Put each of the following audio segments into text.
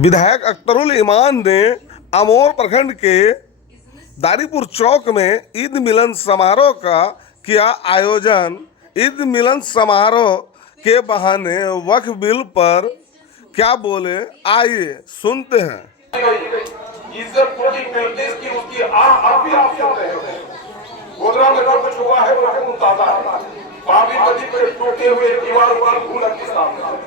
विधायक अख्तरुल ईमान ने अमोर प्रखंड के दारीपुर चौक में ईद मिलन समारोह का किया आयोजन। ईद मिलन समारोह के बहाने वक्फ बिल पर क्या बोले, आइए सुनते हैं। इज्जत पूरी करने की उसकी अब भी आप सुन रहे हो। गोधरा में जो कुछ हुआ है वो मुताजा है। बाबरी नदी पर टूटे हुए दीवारों की भूलत के सामने,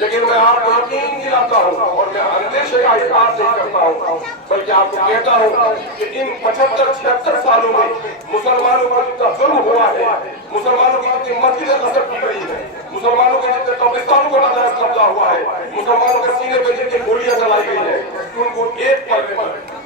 लेकिन मैं आपको यकीन दिलाता हूँ और मैं अंदेशे का इजहार नहीं करता हूँ, बल्कि आपको कहता हूँ कि इन 75-76 सालों में मुसलमानों पर जितना जुल्म हुआ है, मुसलमानों की जितनी मस्जिदें नस्ल की गई है, मुसलमानों के जितने कब्रिस्तानों को नाजायज कब्जा हुआ है, मुसलमानों के सीने पे जितनी गोलियां चलाई गई है, उनको एक पल में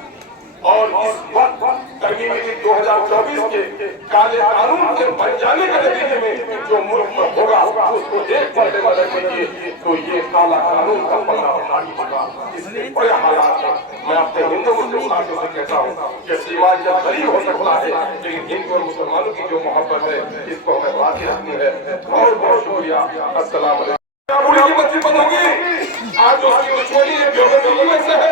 और इस वक्त तरमीमी 2024 के काले कानून के बन जाने के नतीजे में जो मुल्क में होगा उसको एक पलटे में रख दीजिए तो ये काला कानून का पल्ला भारी होगा। इसलिए बड़े हालात में मैं अपने हिंदू मुस्लिम साथियों से कहता हूँ कि सीमा जब गरीब हो सकता है, लेकिन हिंदू और मुसलमानों की जो मोहब्बत है इसको हमें बाकी रखनी है। बहुत बहुत शुक्रिया। अस्सलाम वालेकुम। की मस्जिद बंद होगी, आज उसकी दुश्मनी देवबंदी से है,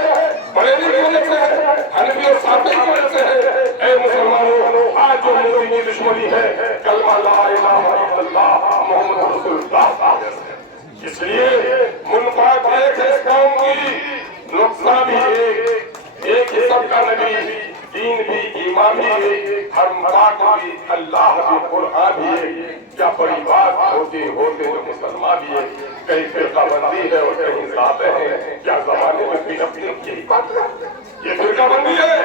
बरेली की वजह से है, हनफी और साफी की वजह से है। ऐ मुसलमानों, आज जो मोदी की दुश्मनी है कलमा ला इलाहा इल्लल्लाह मुहम्मद रसूलुल्लाह। इसलिए मुनफात एक है इस कौम की, नुकसान भी एक ही सबका नबी, दीन भी, ईमान भी, हर पाक भी, अल्लाह भी, कुरान भी। क्या बड़ी बात होते होते जो मुसलमान भी है, कहीं फिरका बंदी है और कहीं जाते हैं। क्या जमाने में भी अपनी यही बात है, ये फिरका बंदी है,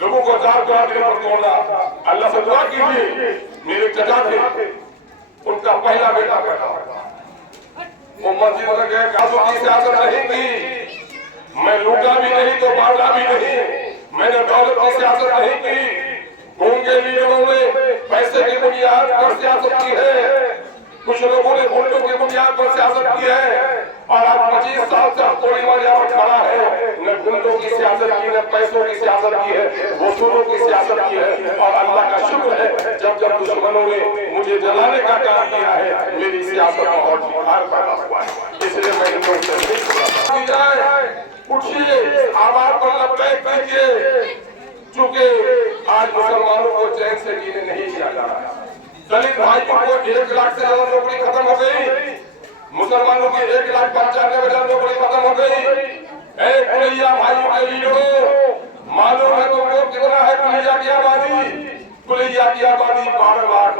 लोगों को हजार दिन पर तोड़ना। अल्लाह से दुआ कीजिए, मेरे चचा थे, उनका पहला बेटा पैदा वो मस्जिद में गए, काजू की सियासत नहीं की, मैं लूटा भी नहीं तो मारना भी नहीं, मैंने दौलत की सियासत नहीं की। गूंगे लीडरों ने पैसे की बुनियाद पर सियासत की है, कुछ लोगों ने वोटों की बुनियाद पर सियासत की है, और आज 25 साल से कोई वजह खड़ा है। न गुंडों की सियासत की, न पैसों की सियासत की है, वसूलों की सियासत की है। और अल्लाह का शुक्र है जब जब दुश्मनों ने मुझे जलाने का काम किया है, मेरी सियासत में और सुधार पैदा हुआ है। इसलिए मैं इन लोगों से नहीं जाए, उठिए, आवाज पर लबैक कीजिए, चूंकि आज मुसलमानों को चैन से जीने नहीं दिया जा रहा है। दलित भाइयों को 1 लाख से ज्यादा नौकरी खत्म हो गई, मुसलमानों की 1,95,000 नौकरी खत्म हो गई। कुलैया भाइयों के लीडरों, मालूम है तुमको कितना है कुलैया की आबादी? कुलैया की आबादी 12 लाख।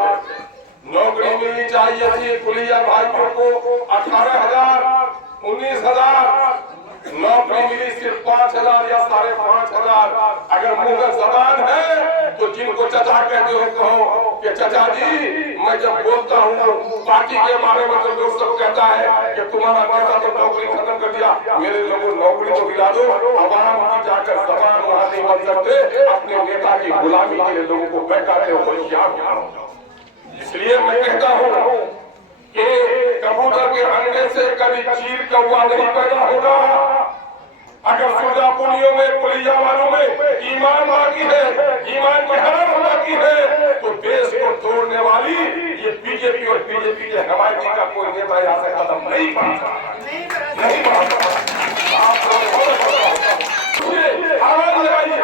नौकरी मिलनी चाहिए थी कुलैया भाइयों को 18,000, 19,000, नौकरी मिली सिर्फ 5,000 या 5,500। अगर मुंह में जबान है तो जिनको चचा कहते हो कहो कि चचा जी, मैं जब बोलता हूँ पार्टी के बारे में तो लोग सब कहता है कि तुम्हारा नेता तो नौकरी खत्म कर दिया। मेरे लोगों, नौकरी तो दिला दो, आवाम की जाकर जबान वहां नहीं बन सकते, अपने नेता की गुलामी के लिए लोगों को बहकाते हो होशियार। इसलिए मैं कहता हूँ कि कबूतर के अंडे से कभी चील कौवा नहीं पैदा होगा। अगर सुलझा पुलियों में, पुलिया वालों में ईमान बाकी है, ईमान की हरम बाकी है, तो देश को तोड़ने वाली ये बीजेपी और बीजेपी के हमायती का कोई नेता यहाँ से कदम नहीं बढ़ा, नहीं बढ़ा। आवाज लगाइए,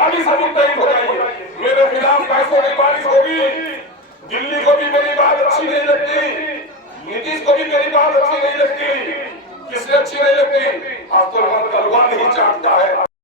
अभी सबूत तैयार हो जाइए, मेरे खिलाफ पैसों की बारिश होगी। दिल्ली को भी मेरी बात अच्छी नहीं लगती, नीतीश को भी मेरी बात अच्छी नहीं लगती। किससे अच्छी नहीं